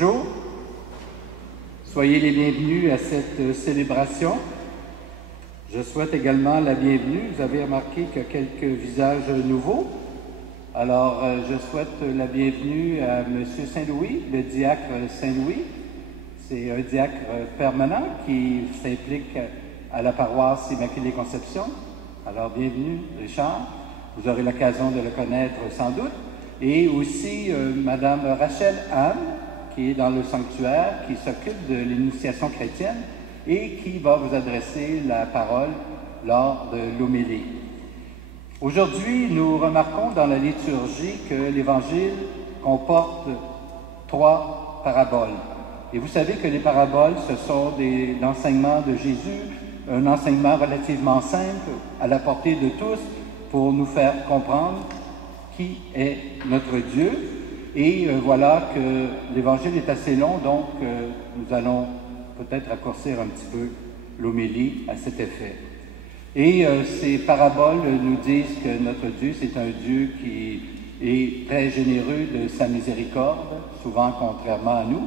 Bonjour, soyez les bienvenus à cette célébration. Je souhaite également la bienvenue. Vous avez remarqué qu'il y a quelques visages nouveaux. Alors, je souhaite la bienvenue à M. Saint-Louis, le diacre Saint-Louis. C'est un diacre permanent qui s'implique à la paroisse Immaculée Conception. Alors, bienvenue, Richard. Vous aurez l'occasion de le connaître sans doute. Et aussi Madame Rachel Anne, qui est dans le sanctuaire, qui s'occupe de l'initiation chrétienne et qui va vous adresser la parole lors de l'homélie. Aujourd'hui, nous remarquons dans la liturgie que l'Évangile comporte 3 paraboles. Et vous savez que les paraboles, ce sont l'enseignement de Jésus, un enseignement relativement simple, à la portée de tous, pour nous faire comprendre qui est notre Dieu. Et voilà que l'Évangile est assez long, donc nous allons peut-être raccourcir un petit peu l'homélie à cet effet. Et ces paraboles nous disent que notre Dieu, c'est un Dieu qui est très généreux de sa miséricorde, souvent contrairement à nous.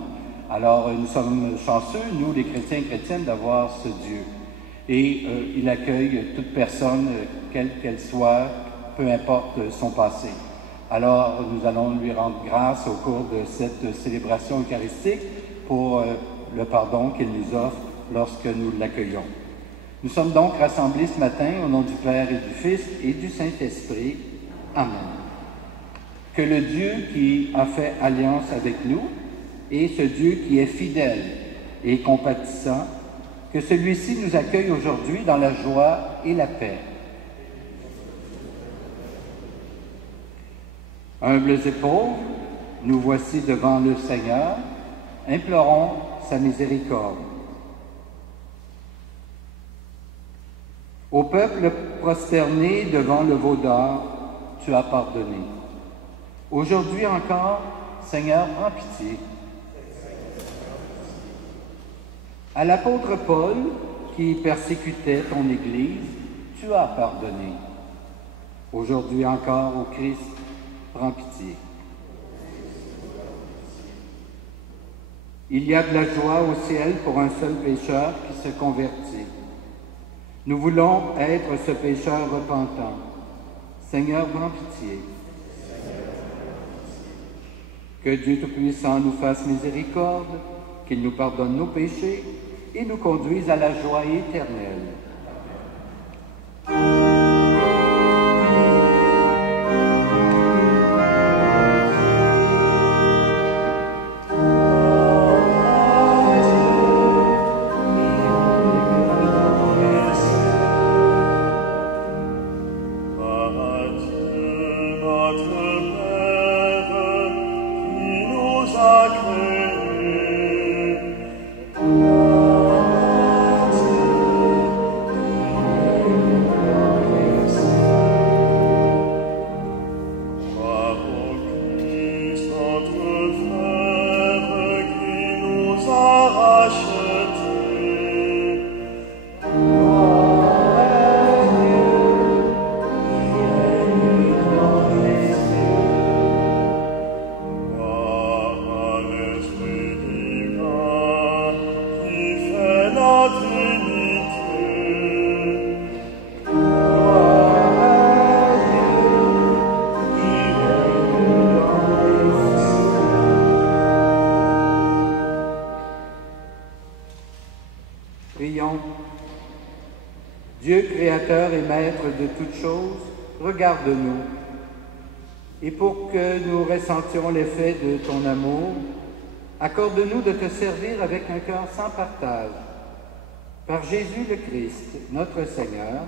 Alors nous sommes chanceux, nous les chrétiens et chrétiennes, d'avoir ce Dieu. Et il accueille toute personne, quelle qu'elle soit, peu importe son passé. Alors, nous allons lui rendre grâce au cours de cette célébration eucharistique pour le pardon qu'il nous offre lorsque nous l'accueillons. Nous sommes donc rassemblés ce matin au nom du Père et du Fils et du Saint-Esprit. Amen. Que le Dieu qui a fait alliance avec nous et ce Dieu qui est fidèle et compatissant, que celui-ci nous accueille aujourd'hui dans la joie et la paix. Humbles et pauvres, nous voici devant le Seigneur, implorons sa miséricorde. Au peuple prosterné devant le veau d'or, tu as pardonné. Aujourd'hui encore, Seigneur, prends pitié. À l'apôtre Paul, qui persécutait ton Église, tu as pardonné. Aujourd'hui encore, au Christ, prends pitié. Il y a de la joie au ciel pour un seul pécheur qui se convertit. Nous voulons être ce pécheur repentant. Seigneur, prends pitié. Que Dieu Tout-Puissant nous fasse miséricorde, qu'il nous pardonne nos péchés et nous conduise à la joie éternelle. Prions. Dieu créateur et maître de toutes choses, regarde-nous. Et pour que nous ressentions l'effet de ton amour, accorde-nous de te servir avec un cœur sans partage. Par Jésus le Christ, notre Seigneur.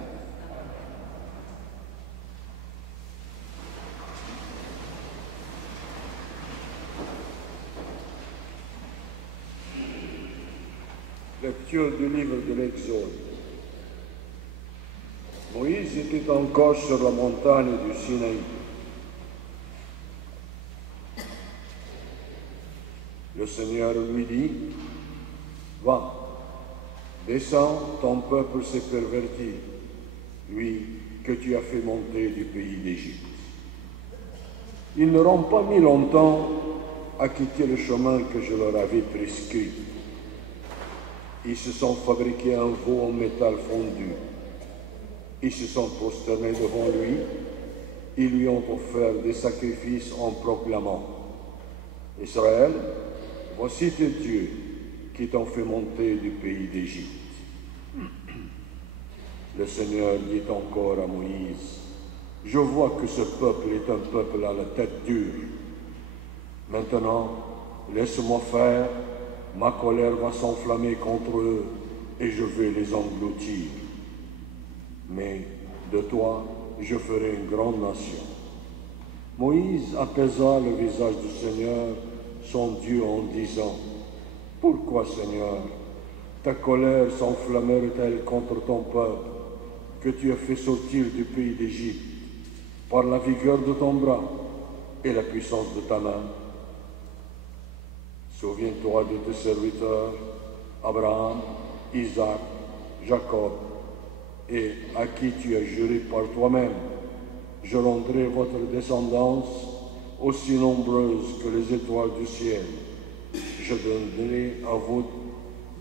Lecture du livre de l'Exode. Moïse était encore sur la montagne du Sinaï. Le Seigneur lui dit, « Va, descends, ton peuple s'est perverti, lui que tu as fait monter du pays d'Égypte. » Ils n'auront pas mis longtemps à quitter le chemin que je leur avais prescrit. Ils se sont fabriqués un veau en métal fondu. Ils se sont prosternés devant lui. Ils lui ont offert des sacrifices en proclamant: Israël, voici tes dieux qui t'ont fait monter du pays d'Égypte. Le Seigneur dit encore à Moïse: je vois que ce peuple est un peuple à la tête dure. Maintenant, laisse-moi faire, ma colère va s'enflammer contre eux et je vais les engloutir. Mais de toi, je ferai une grande nation. Moïse apaisa le visage du Seigneur, son Dieu, en disant: pourquoi, Seigneur, ta colère s'enflammerait-elle contre ton peuple que tu as fait sortir du pays d'Égypte par la vigueur de ton bras et la puissance de ta main? Souviens-toi de tes serviteurs, Abraham, Isaac, Jacob, et à qui tu as juré par toi-même: je rendrai votre descendance aussi nombreuse que les étoiles du ciel. Je donnerai à vos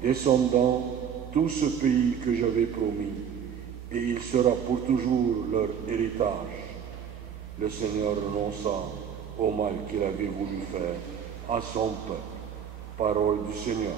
descendants tout ce pays que j'avais promis, et il sera pour toujours leur héritage. Le Seigneur renonça au mal qu'il avait voulu faire à son peuple. Parole du Seigneur.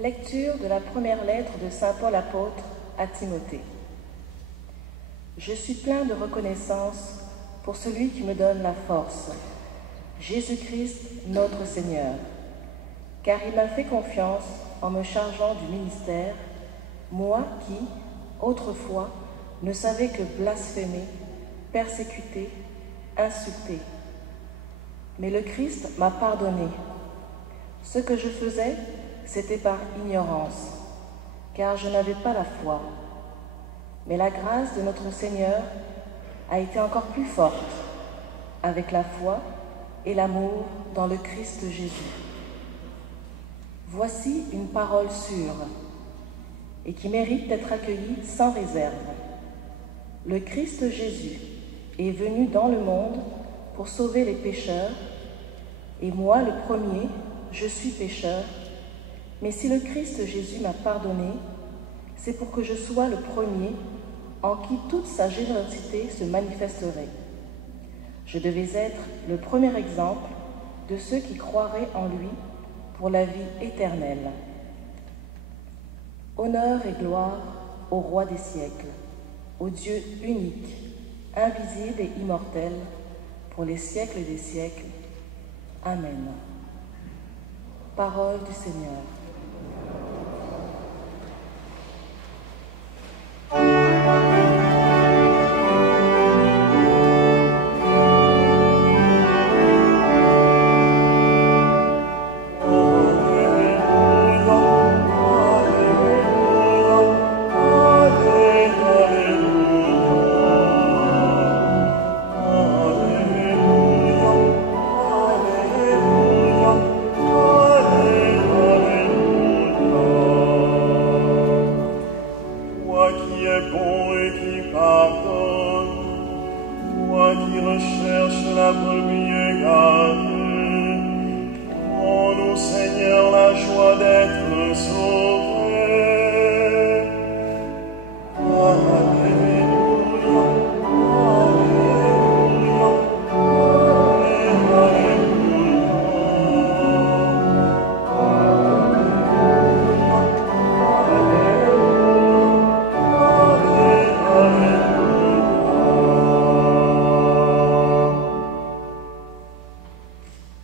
Lecture de la première lettre de saint Paul apôtre à Timothée. Je suis plein de reconnaissance pour celui qui me donne la force, Jésus-Christ notre Seigneur, car il m'a fait confiance en me chargeant du ministère, moi qui, autrefois, ne savais que blasphémer, persécuter, insulter. Mais le Christ m'a pardonné. Ce que je faisais, c'était par ignorance, car je n'avais pas la foi. Mais la grâce de notre Seigneur a été encore plus forte, avec la foi et l'amour dans le Christ Jésus. Voici une parole sûre et qui mérite d'être accueillie sans réserve. Le Christ Jésus est venu dans le monde pour sauver les pécheurs, et moi, le premier, je suis pécheur. Mais si le Christ Jésus m'a pardonné, c'est pour que je sois le premier en qui toute sa générosité se manifesterait. Je devais être le premier exemple de ceux qui croiraient en lui pour la vie éternelle. Honneur et gloire au Roi des siècles, au Dieu unique, invisible et immortel, pour les siècles des siècles. Amen. Parole du Seigneur.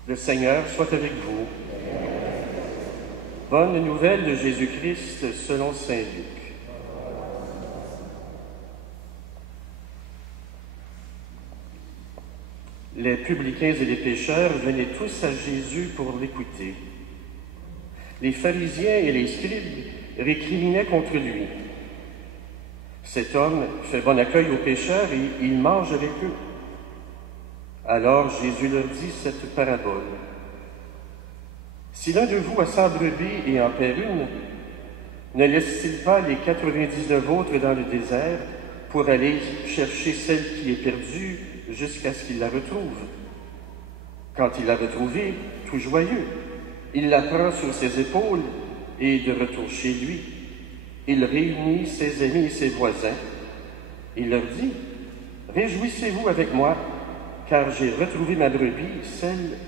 Le Seigneur soit avec vous. Bonne nouvelle de Jésus-Christ selon saint Luc. Les publicains et les pécheurs venaient tous à Jésus pour l'écouter. Les pharisiens et les scribes récriminaient contre lui. Cet homme fait bon accueil aux pécheurs et il mange avec eux. Alors Jésus leur dit cette parabole. Si l'un de vous a 100 brebis et en perd une, ne laisse-t-il pas les 99 autres dans le désert pour aller chercher celle qui est perdue jusqu'à ce qu'il la retrouve? Quand il l'a retrouvée, tout joyeux, il la prend sur ses épaules et de retour chez lui, il réunit ses amis et ses voisins. Il leur dit, « Réjouissez-vous avec moi, car j'ai retrouvé ma brebis, celle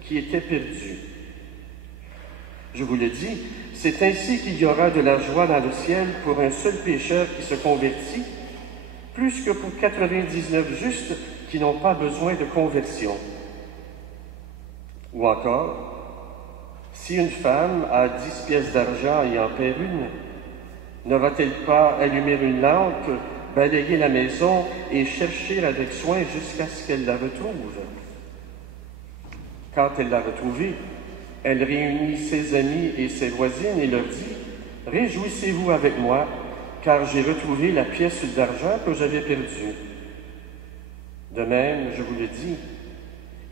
qui était perdue. » Je vous le dis, c'est ainsi qu'il y aura de la joie dans le ciel pour un seul pécheur qui se convertit, plus que pour 99 justes qui n'ont pas besoin de conversion. Ou encore, si une femme a 10 pièces d'argent et en perd une, ne va-t-elle pas allumer une lampe, balayer la maison et chercher avec soin jusqu'à ce qu'elle la retrouve? Quand elle l'a retrouvée, elle réunit ses amis et ses voisines et leur dit, « Réjouissez-vous avec moi, car j'ai retrouvé la pièce d'argent que j'avais perdue. » De même, je vous le dis,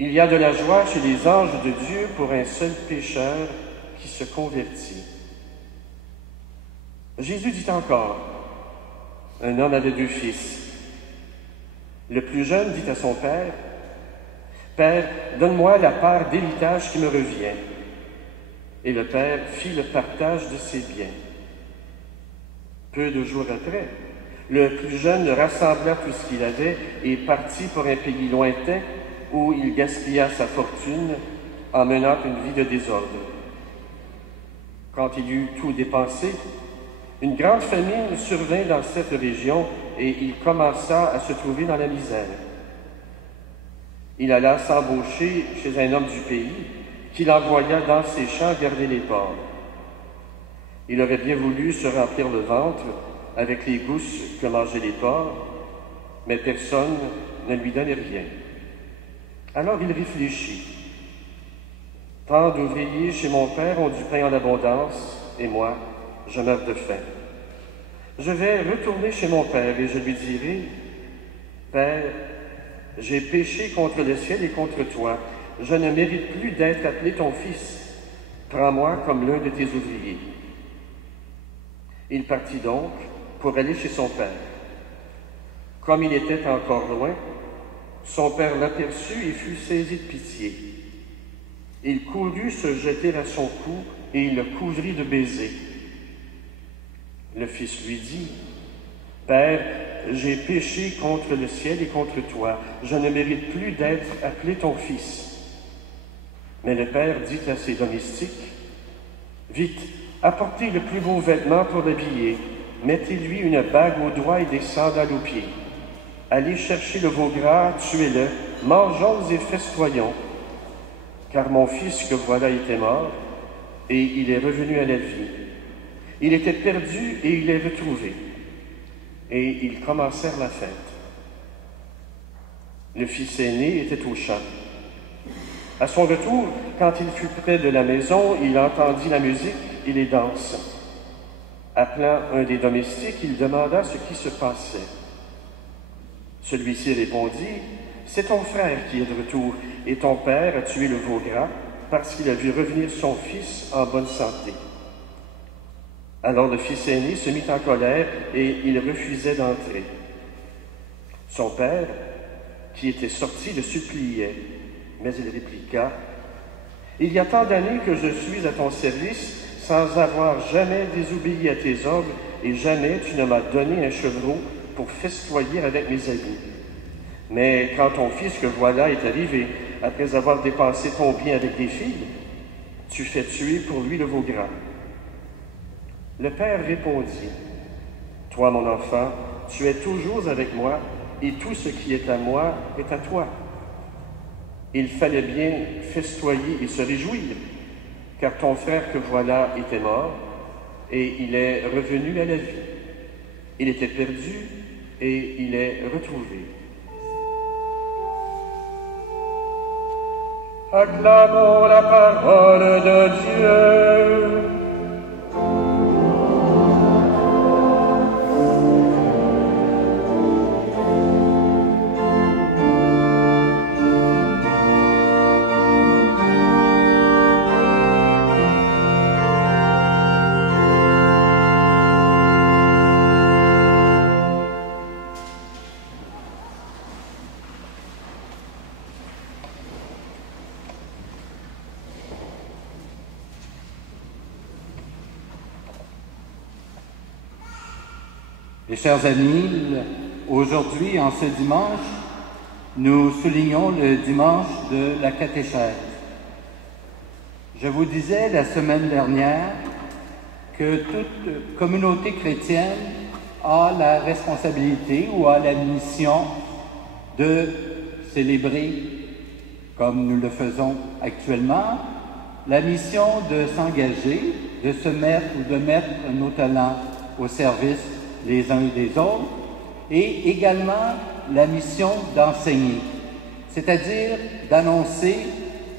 il y a de la joie chez les anges de Dieu pour un seul pécheur qui se convertit. Jésus dit encore, un homme avait 2 fils. Le plus jeune dit à son père, « Père, donne-moi la part d'héritage qui me revient. » Et le père fit le partage de ses biens. Peu de jours après, le plus jeune rassembla tout ce qu'il avait et partit pour un pays lointain où il gaspilla sa fortune en menant une vie de désordre. Quand il eut tout dépensé, une grande famine survint dans cette région et il commença à se trouver dans la misère. Il alla s'embaucher chez un homme du pays qui l'envoya dans ses champs garder les porcs. Il aurait bien voulu se remplir le ventre avec les gousses que mangeaient les porcs, mais personne ne lui donnait rien. Alors il réfléchit. Tant d'ouvriers chez mon père ont du pain en abondance, et moi, je meurs de faim. Je vais retourner chez mon père et je lui dirai, « Père, j'ai péché contre le ciel et contre toi. Je ne mérite plus d'être appelé ton fils. Prends-moi comme l'un de tes ouvriers. » Il partit donc pour aller chez son père. Comme il était encore loin, son père l'aperçut et fut saisi de pitié. Il courut se jeter à son cou et il le couvrit de baisers. Le fils lui dit, « Père, j'ai péché contre le ciel et contre toi. Je ne mérite plus d'être appelé ton fils. » Mais le père dit à ses domestiques, « Vite, apportez le plus beau vêtement pour l'habiller. Mettez-lui une bague au doigt et des sandales aux pieds. Allez chercher le veau gras, tuez-le, mangeons et festoyons. Car mon fils que voilà était mort, et il est revenu à la vie. Il était perdu et il est retrouvé. » Et ils commencèrent la fête. Le fils aîné était au champ. À son retour, quand il fut près de la maison, il entendit la musique et les danses. Appelant un des domestiques, il demanda ce qui se passait. Celui-ci répondit, « C'est ton frère qui est de retour, et ton père a tué le veau gras parce qu'il a vu revenir son fils en bonne santé. » Alors le fils aîné se mit en colère et il refusait d'entrer. Son père, qui était sorti, le suppliait, mais il répliqua, « Il y a tant d'années que je suis à ton service sans avoir jamais désobéi à tes ordres et jamais tu ne m'as donné un chevreau pour festoyer avec mes amis. Mais quand ton fils que voilà est arrivé, après avoir dépensé ton bien avec des filles, tu fais tuer pour lui le veau gras. » Le père répondit, « Toi, mon enfant, tu es toujours avec moi, et tout ce qui est à moi est à toi. » Il fallait bien festoyer et se réjouir, car ton frère que voilà était mort, et il est revenu à la vie. Il était perdu, et il est retrouvé. Acclamons la parole de Dieu. Mes chers amis, aujourd'hui, en ce dimanche, nous soulignons le dimanche de la catéchèse. Je vous disais la semaine dernière que toute communauté chrétienne a la responsabilité ou a la mission de célébrer, comme nous le faisons actuellement, la mission de s'engager, de se mettre ou de mettre nos talents au service les uns et des autres, et également la mission d'enseigner, c'est-à-dire d'annoncer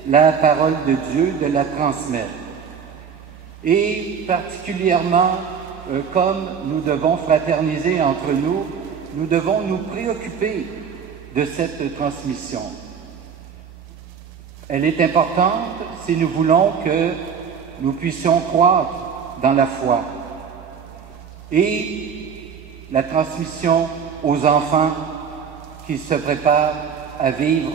la parole de Dieu, de la transmettre. Et particulièrement, comme nous devons fraterniser entre nous, nous devons nous préoccuper de cette transmission. Elle est importante si nous voulons que nous puissions croître dans la foi. Et la transmission aux enfants qui se préparent à vivre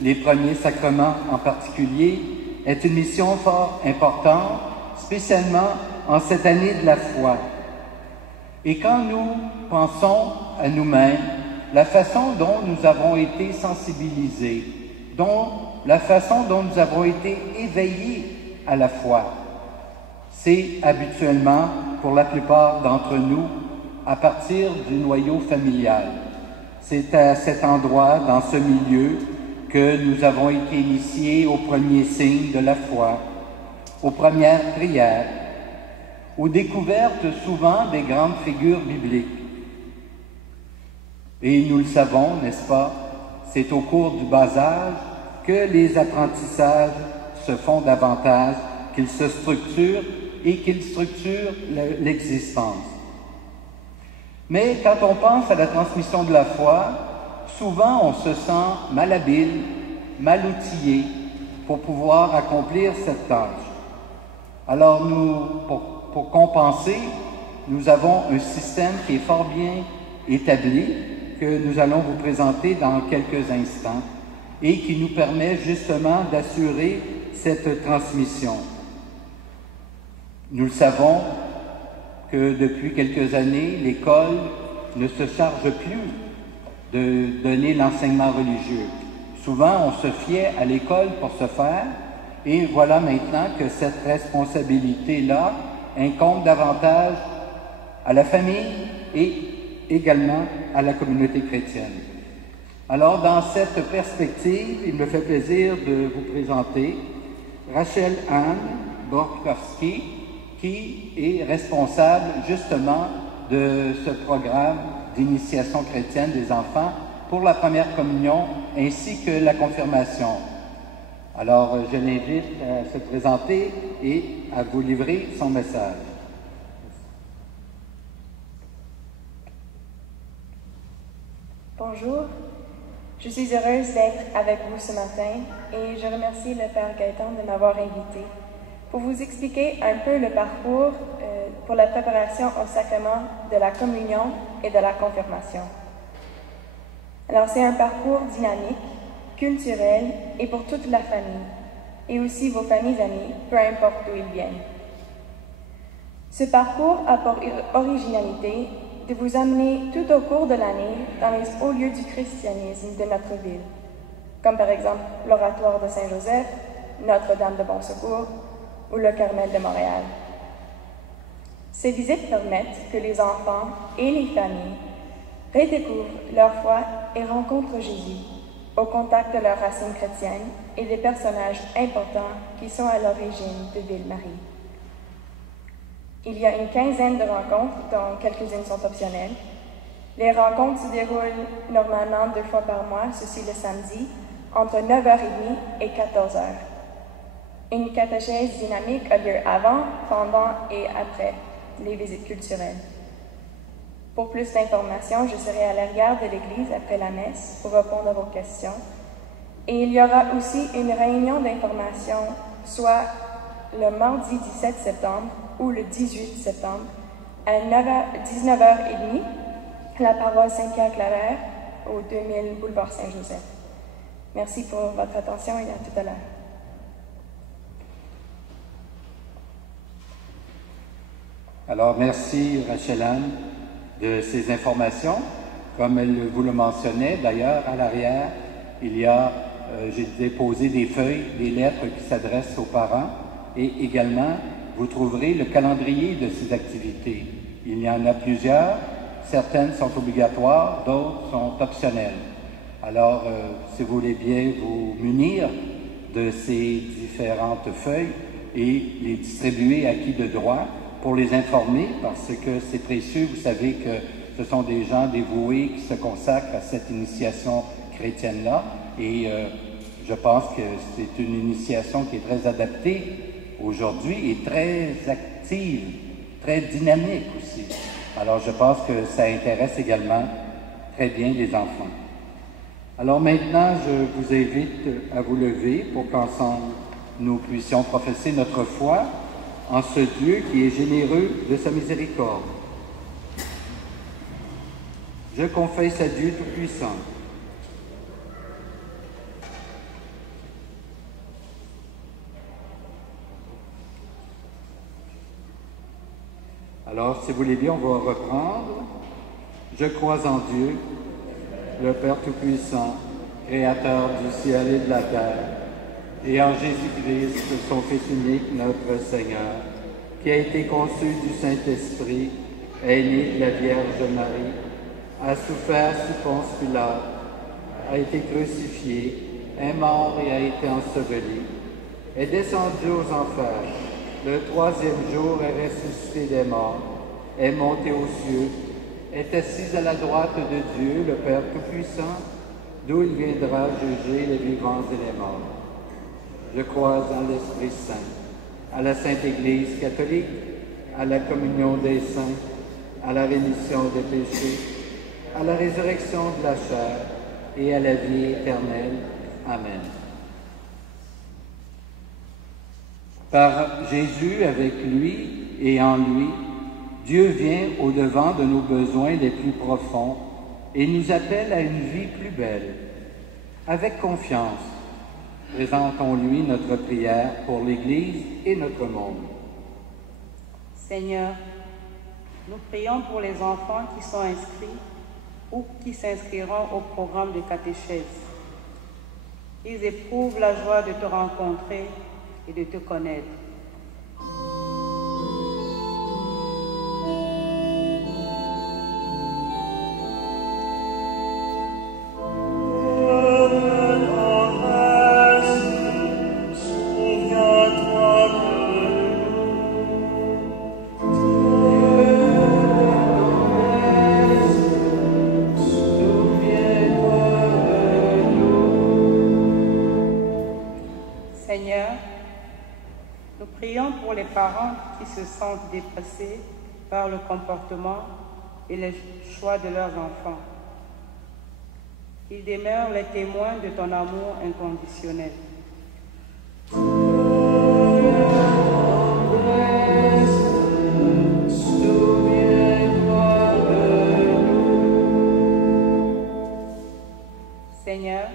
les premiers sacrements en particulier est une mission fort importante, spécialement en cette année de la foi. Et quand nous pensons à nous-mêmes, la façon dont nous avons été sensibilisés, la façon dont nous avons été éveillés à la foi, C'est habituellement, pour la plupart d'entre nous, à partir du noyau familial. C'est à cet endroit, dans ce milieu, que nous avons été initiés aux premiers signes de la foi, aux premières prières, aux découvertes souvent des grandes figures bibliques. Et nous le savons, n'est-ce pas, c'est au cours du bas âge que les apprentissages se font davantage, qu'ils se structurent et qu'ils structurent l'existence. Mais quand on pense à la transmission de la foi, souvent on se sent malhabile, mal outillé pour pouvoir accomplir cette tâche. Alors pour compenser, nous avons un système qui est fort bien établi, que nous allons vous présenter dans quelques instants, et qui nous permet justement d'assurer cette transmission. Nous le savons que depuis quelques années, l'école ne se charge plus de donner l'enseignement religieux. Souvent, on se fiait à l'école pour ce faire, et voilà maintenant que cette responsabilité-là incombe davantage à la famille et également à la communauté chrétienne. Alors, dans cette perspective, il me fait plaisir de vous présenter Rachel Ann Borkowski, qui est responsable justement de ce programme d'initiation chrétienne des enfants pour la première communion ainsi que la confirmation. Alors, je l'invite à se présenter et à vous livrer son message. Bonjour, je suis heureuse d'être avec vous ce matin et je remercie le Père Gaëtan de m'avoir invité pour vous expliquer un peu le parcours pour la préparation au sacrement de la communion et de la confirmation. Alors c'est un parcours dynamique, culturel et pour toute la famille et aussi vos familles amies, peu importe d'où ils viennent. Ce parcours a pour originalité de vous amener tout au cours de l'année dans les hauts lieux du christianisme de notre ville, comme par exemple l'Oratoire de Saint-Joseph, Notre-Dame de Bon Secours ou le Carmel de Montréal. Ces visites permettent que les enfants et les familles redécouvrent leur foi et rencontrent Jésus au contact de leurs racines chrétiennes et des personnages importants qui sont à l'origine de Ville-Marie. Il y a une quinzaine de rencontres, dont quelques-unes sont optionnelles. Les rencontres se déroulent normalement 2 fois par mois, ceci le samedi, entre 9h30 et 14h. Une catéchèse dynamique a lieu avant, pendant et après les visites culturelles. Pour plus d'informations, je serai à l'arrière de l'église après la messe pour répondre à vos questions. Et il y aura aussi une réunion d'information, soit le mardi 17 septembre ou le 18 septembre à 19h30, la paroisse Saint-Pierre-Claver au 2000 boulevard Saint-Joseph. Merci pour votre attention et à tout à l'heure. Alors, merci Rachel Ann de ces informations. Comme elle vous le mentionnait, d'ailleurs, à l'arrière, il y a, j'ai déposé des feuilles, des lettres qui s'adressent aux parents et également, vous trouverez le calendrier de ces activités. Il y en a plusieurs, certaines sont obligatoires, d'autres sont optionnelles. Alors, si vous voulez bien vous munir de ces différentes feuilles et les distribuer à qui de droit pour les informer, parce que c'est précieux, vous savez que ce sont des gens dévoués qui se consacrent à cette initiation chrétienne-là, et je pense que c'est une initiation qui est très adaptée aujourd'hui et très active, très dynamique aussi. Alors je pense que ça intéresse également très bien les enfants. Alors maintenant, je vous invite à vous lever pour qu'ensemble nous puissions professer notre foi en ce Dieu qui est généreux de sa miséricorde. Je confesse à Dieu Tout-Puissant. Alors, si vous voulez bien, on va reprendre. Je crois en Dieu, le Père Tout-Puissant, Créateur du ciel et de la terre, et en Jésus-Christ, son Fils unique, notre Seigneur, qui a été conçu du Saint-Esprit, est né de la Vierge Marie, a souffert sous Ponce Pilate, a été crucifié, est mort et a été enseveli, est descendu aux enfers, le troisième jour est ressuscité des morts, est monté aux cieux, est assis à la droite de Dieu, le Père Tout-Puissant, d'où il viendra juger les vivants et les morts. Je crois en l'Esprit Saint, à la Sainte Église catholique, à la communion des saints, à la rémission des péchés, à la résurrection de la chair et à la vie éternelle. Amen. Par Jésus, avec lui et en lui, Dieu vient au-devant de nos besoins les plus profonds et nous appelle à une vie plus belle. Avec confiance, présentons-lui notre prière pour l'Église et notre monde. Seigneur, nous prions pour les enfants qui sont inscrits ou qui s'inscriront au programme de catéchèse. Ils éprouvent la joie de te rencontrer et de te connaître. Seigneur, nous prions pour les parents qui se sentent dépassés par le comportement et les choix de leurs enfants. Ils demeurent les témoins de ton amour inconditionnel. Seigneur,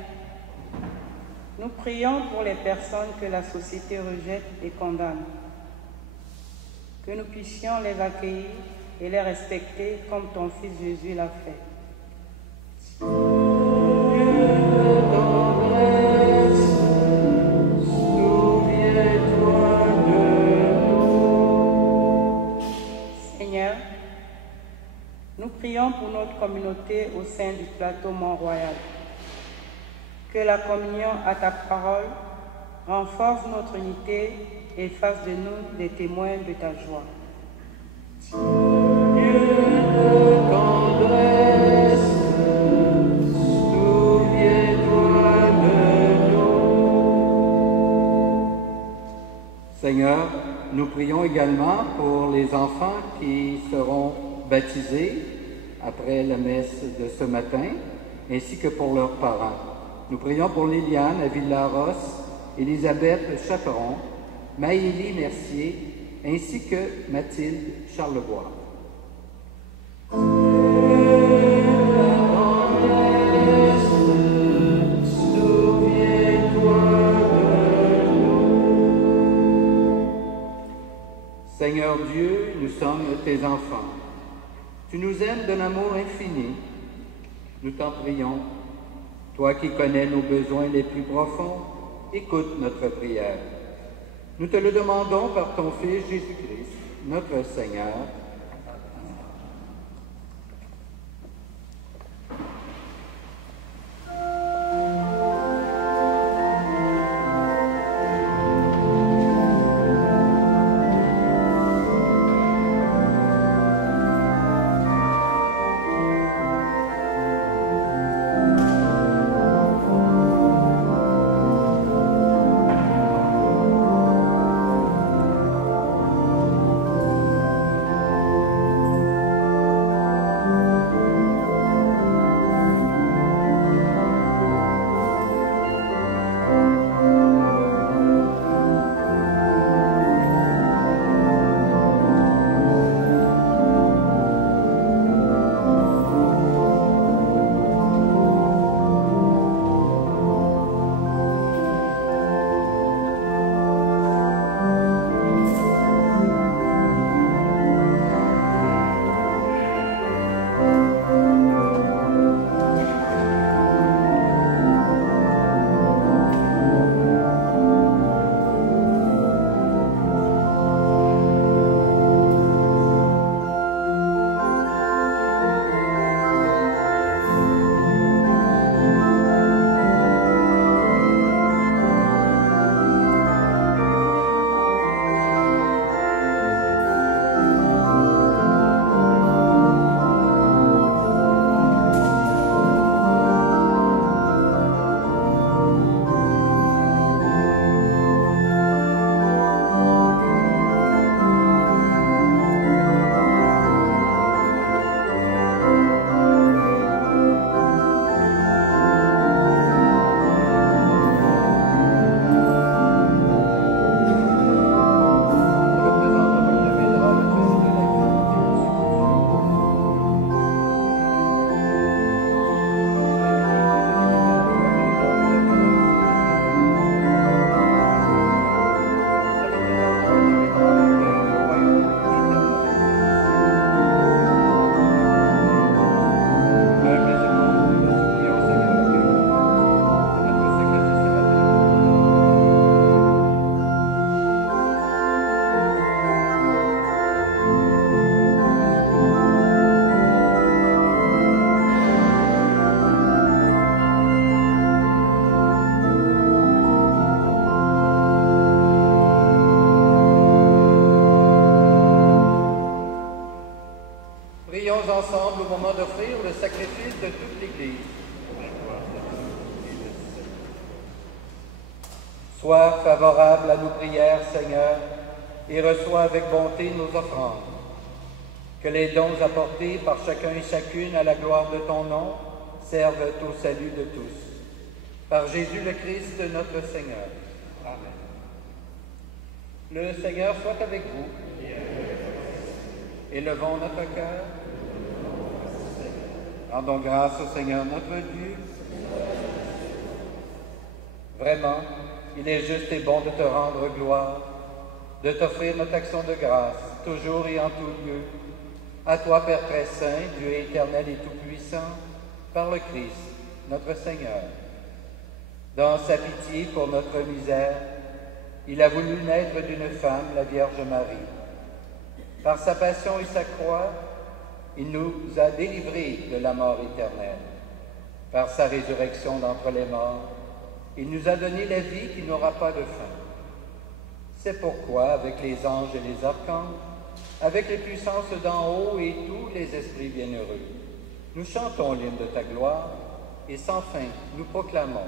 nous prions pour les personnes que la société rejette et condamne, que nous puissions les accueillir et les respecter comme ton Fils Jésus l'a fait. Seigneur, nous prions pour notre communauté au sein du plateau Mont-Royal. Que la communion à ta parole renforce notre unité et fasse de nous des témoins de ta joie. Seigneur, nous prions également pour les enfants qui seront baptisés après la messe de ce matin, ainsi que pour leurs parents. Nous prions pour Liliane à Villaros, Elisabeth Chaperon, Maëlie Mercier, ainsi que Mathilde Charlebois. Seigneur Dieu, nous sommes tes enfants. Tu nous aimes d'un amour infini. Nous t'en prions. Toi qui connais nos besoins les plus profonds, écoute notre prière. Nous te le demandons par ton Fils Jésus-Christ, notre Seigneur. moment d'offrir le sacrifice de toute l'Église. Sois favorable à nos prières, Seigneur, et reçois avec bonté nos offrandes. Que les dons apportés par chacun et chacune à la gloire de ton nom servent au salut de tous. Par Jésus le Christ, notre Seigneur. Amen. Le Seigneur soit avec vous. Élevons notre cœur. Rendons grâce au Seigneur notre Dieu. Vraiment, il est juste et bon de te rendre gloire, de t'offrir notre action de grâce, toujours et en tout lieu. À toi, Père très saint, Dieu éternel et tout-puissant, par le Christ, notre Seigneur. Dans sa pitié pour notre misère, il a voulu naître d'une femme, la Vierge Marie. Par sa passion et sa croix, il nous a délivrés de la mort éternelle. Par sa résurrection d'entre les morts, il nous a donné la vie qui n'aura pas de fin. C'est pourquoi, avec les anges et les archanges, avec les puissances d'en haut et tous les esprits bienheureux, nous chantons l'hymne de ta gloire et sans fin nous proclamons.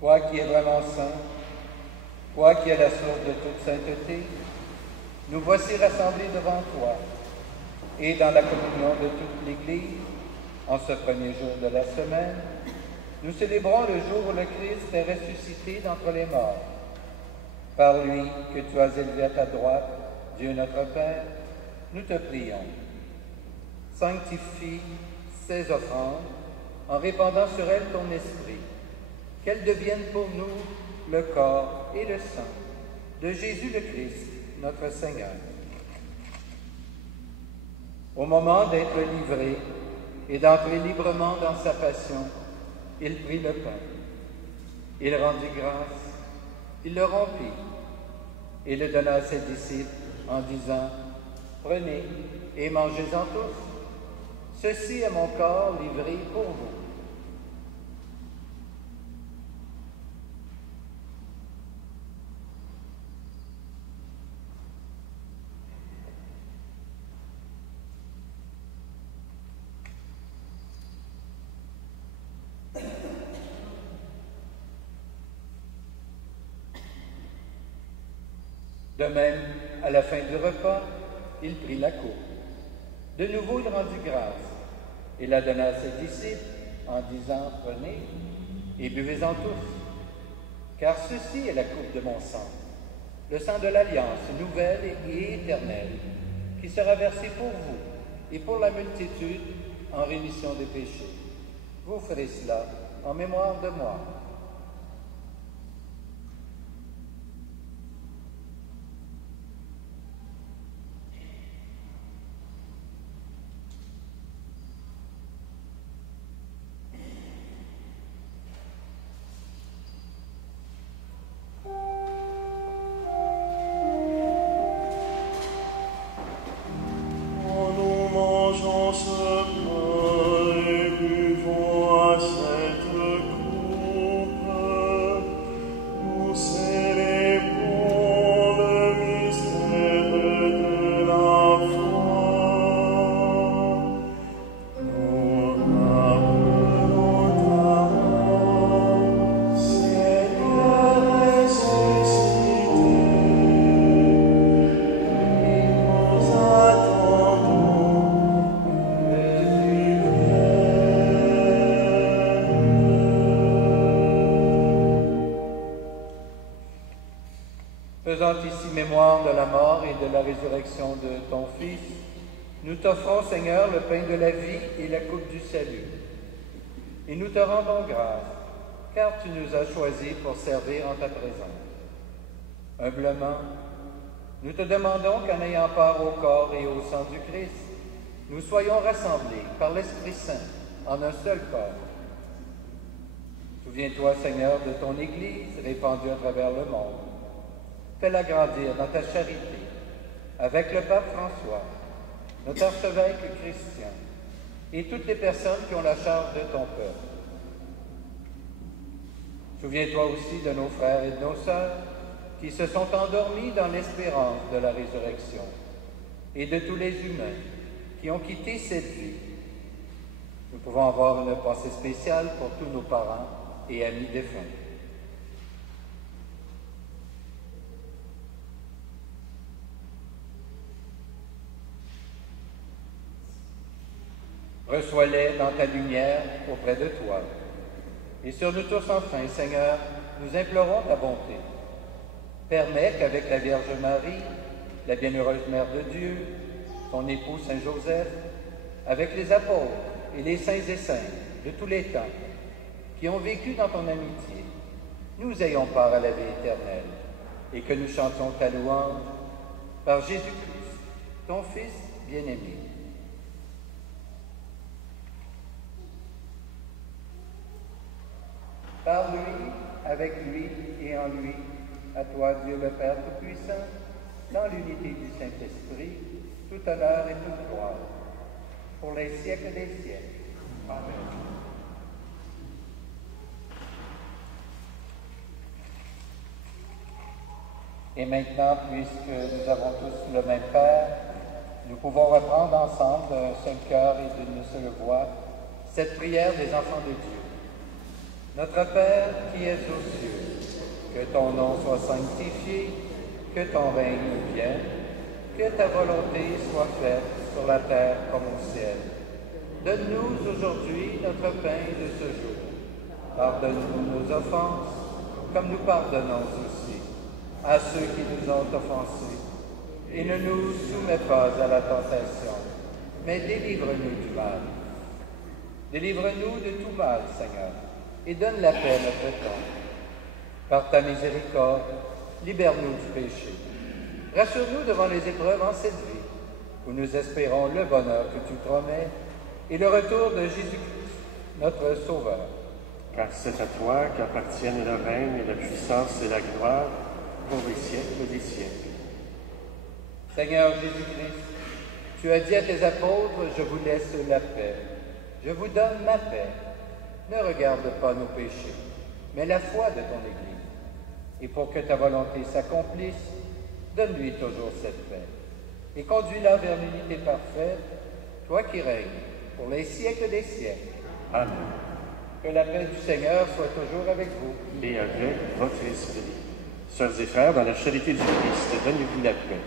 Toi qui es vraiment saint, toi qui es la source de toute sainteté, nous voici rassemblés devant toi et dans la communion de toute l'Église, en ce premier jour de la semaine, nous célébrons le jour où le Christ est ressuscité d'entre les morts. Par lui que tu as élevé à ta droite, Dieu notre Père, nous te prions. Sanctifie ces offrandes en répandant sur elles ton esprit, qu'elles deviennent pour nous le corps et le sang de Jésus le Christ, notre Seigneur. Au moment d'être livré et d'entrer librement dans sa passion, il prit le pain. Il rendit grâce, il le rompit et le donna à ses disciples en disant « Prenez et mangez-en tous. Ceci est mon corps livré pour vous. » De même, à la fin du repas, il prit la coupe. De nouveau, il rendit grâce et la donna à ses disciples en disant « Prenez et buvez-en tous, car ceci est la coupe de mon sang, le sang de l'alliance nouvelle et éternelle, qui sera versé pour vous et pour la multitude en rémission des péchés. Vous ferez cela en mémoire de moi. » faisant ici mémoire de la mort et de la résurrection de ton Fils, nous t'offrons, Seigneur, le pain de la vie et la coupe du salut. Et nous te rendons grâce, car tu nous as choisis pour servir en ta présence. Humblement, nous te demandons qu'en ayant part au corps et au sang du Christ, nous soyons rassemblés par l'Esprit Saint en un seul corps. Souviens-toi, Seigneur, de ton Église répandue à travers le monde. Fais-la grandir dans ta charité, avec le pape François, notre archevêque Christian, et toutes les personnes qui ont la charge de ton peuple. Souviens-toi aussi de nos frères et de nos sœurs qui se sont endormis dans l'espérance de la résurrection, et de tous les humains qui ont quitté cette vie. Nous pouvons avoir une pensée spéciale pour tous nos parents et amis défunts. Reçois-les dans ta lumière auprès de toi. Et sur nous tous enfin, Seigneur, nous implorons ta bonté. Permets qu'avec la Vierge Marie, la bienheureuse Mère de Dieu, ton époux Saint Joseph, avec les apôtres et les saints et saintes de tous les temps, qui ont vécu dans ton amitié, nous ayons part à la vie éternelle, et que nous chantions ta louange par Jésus-Christ, ton Fils bien-aimé. Par lui, avec lui et en lui, à toi, Dieu le Père Tout-Puissant, dans l'unité du Saint-Esprit, tout honneur et toute gloire, pour les siècles des siècles. Amen. Et maintenant, puisque nous avons tous le même Père, nous pouvons reprendre ensemble d'un seul cœur et d'une seule voix cette prière des enfants de Dieu. Notre Père qui es aux cieux, que ton nom soit sanctifié, que ton règne vienne, que ta volonté soit faite sur la terre comme au ciel. Donne-nous aujourd'hui notre pain de ce jour. Pardonne-nous nos offenses, comme nous pardonnons aussi à ceux qui nous ont offensés. Et ne nous soumets pas à la tentation, mais délivre-nous du mal. Délivre-nous de tout mal, Seigneur, et donne la paix à notre temps. Par ta miséricorde, libère-nous du péché. Rassure-nous devant les épreuves en cette vie, où nous espérons le bonheur que tu promets et le retour de Jésus-Christ, notre Sauveur. Car c'est à toi qu'appartiennent le règne et la puissance et la gloire pour les siècles des siècles. Seigneur Jésus-Christ, tu as dit à tes apôtres, je vous laisse la paix. Je vous donne ma paix. Ne regarde pas nos péchés, mais la foi de ton Église. Et pour que ta volonté s'accomplisse, donne-lui toujours cette paix. Et conduis-la vers l'unité parfaite, toi qui règnes pour les siècles des siècles. Amen. Que la paix du Seigneur soit toujours avec vous. Et avec votre esprit. Sœurs et frères, dans la charité du Christ, donnez-vous la paix.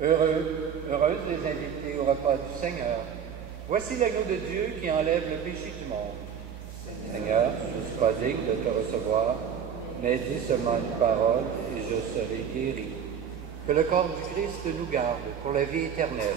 Heureuses les invités au repas du Seigneur. Voici l'agneau de Dieu qui enlève le péché du monde. Seigneur, je ne suis pas digne de te recevoir, mais dis seulement une parole et je serai guéri. Que le corps du Christ nous garde pour la vie éternelle.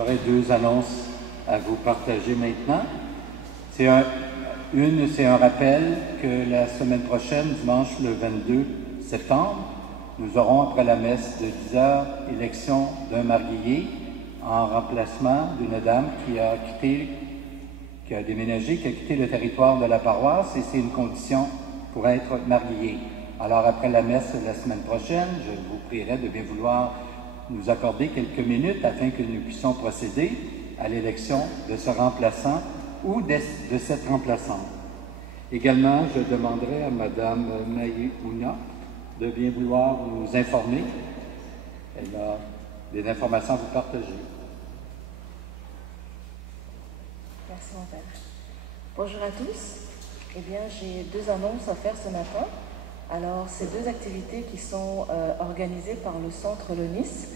J'aurai deux annonces à vous partager maintenant. C'est un rappel que la semaine prochaine, dimanche le 22 septembre, nous aurons, après la messe de 10 heures, élection d'un marguillier en remplacement d'une dame qui a déménagé, qui a quitté le territoire de la paroisse, et c'est une condition pour être marguillé. Alors, après la messe la semaine prochaine, je vous prierai de bien vouloir nous accorder quelques minutes afin que nous puissions procéder à l'élection de ce remplaçant ou de cette remplaçante. Également, je demanderai à Mme Maïouna de bien vouloir nous informer. Elle a des informations à vous partager. Merci, mon Père. Bonjour à tous. Eh bien, j'ai deux annonces à faire ce matin. Alors, ces deux activités qui sont organisées par le Centre Leunis.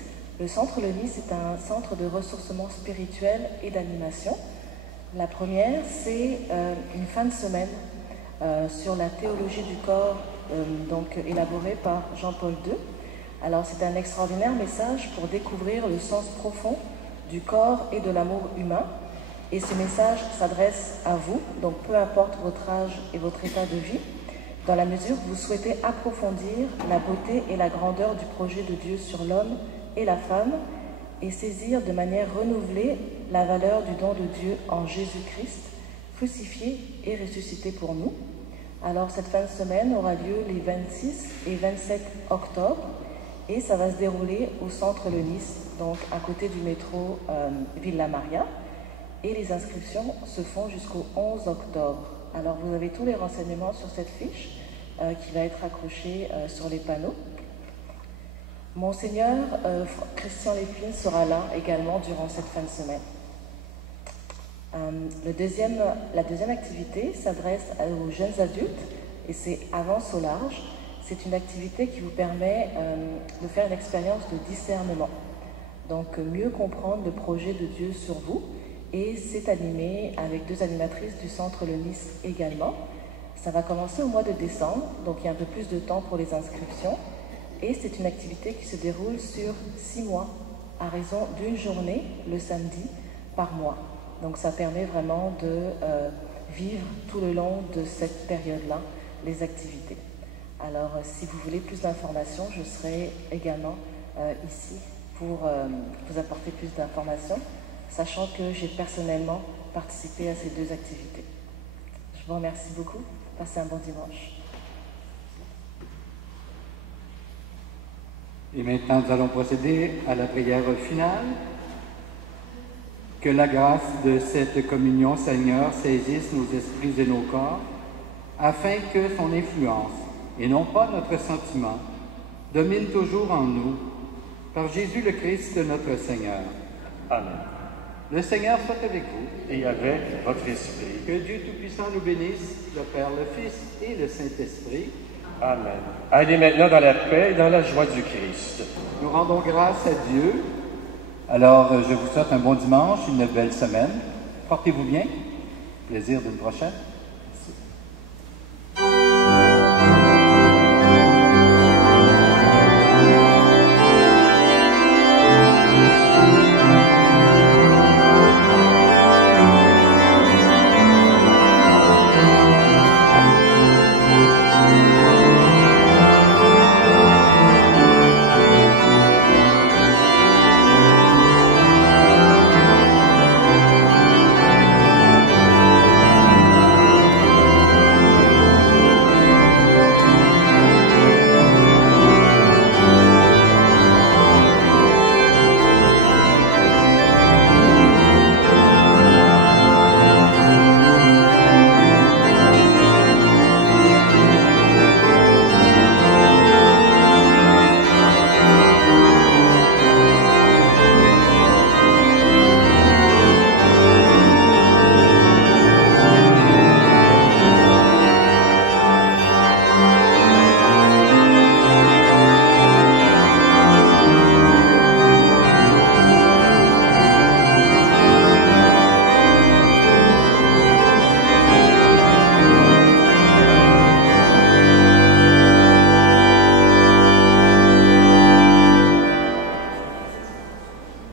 Le Centre Leunis est un centre de ressourcement spirituel et d'animation. La première, c'est une fin de semaine sur la théologie du corps, donc élaborée par Jean-Paul II. Alors, c'est un extraordinaire message pour découvrir le sens profond du corps et de l'amour humain. Et ce message s'adresse à vous, donc peu importe votre âge et votre état de vie, dans la mesure où vous souhaitez approfondir la beauté et la grandeur du projet de Dieu sur l'homme et la femme, et saisir de manière renouvelée la valeur du don de Dieu en Jésus-Christ, crucifié et ressuscité pour nous. Alors cette fin de semaine aura lieu les 26 et 27 octobre, et ça va se dérouler au Centre Leunis, donc à côté du métro Villa Maria. Et les inscriptions se font jusqu'au 11 octobre. Alors vous avez tous les renseignements sur cette fiche qui va être accrochée sur les panneaux. Monseigneur Christian Lépine sera là également durant cette fin de semaine. La deuxième activité s'adresse aux jeunes adultes et c'est Avance au large. C'est une activité qui vous permet de faire une expérience de discernement. Donc mieux comprendre le projet de Dieu sur vous. Et c'est animé avec deux animatrices du Centre Leunis également. Ça va commencer au mois de décembre, donc il y a un peu plus de temps pour les inscriptions. Et c'est une activité qui se déroule sur 6 mois, à raison d'une journée le samedi par mois. Donc ça permet vraiment de vivre tout le long de cette période-là les activités. Alors si vous voulez plus d'informations, je serai également ici pour vous apporter plus d'informations, sachant que j'ai personnellement participé à ces deux activités. Je vous remercie beaucoup. Passez un bon dimanche. Et maintenant, nous allons procéder à la prière finale. Que la grâce de cette communion, Seigneur, saisisse nos esprits et nos corps, afin que son influence, et non pas notre sentiment, domine toujours en nous, par Jésus le Christ, notre Seigneur. Amen. Le Seigneur soit avec vous. Et avec votre esprit. Que Dieu Tout-Puissant nous bénisse, le Père, le Fils et le Saint-Esprit. Amen. Allez maintenant dans la paix et dans la joie du Christ. Nous rendons grâce à Dieu. Alors, je vous souhaite un bon dimanche, une belle semaine. Portez-vous bien. Plaisir d'une prochaine.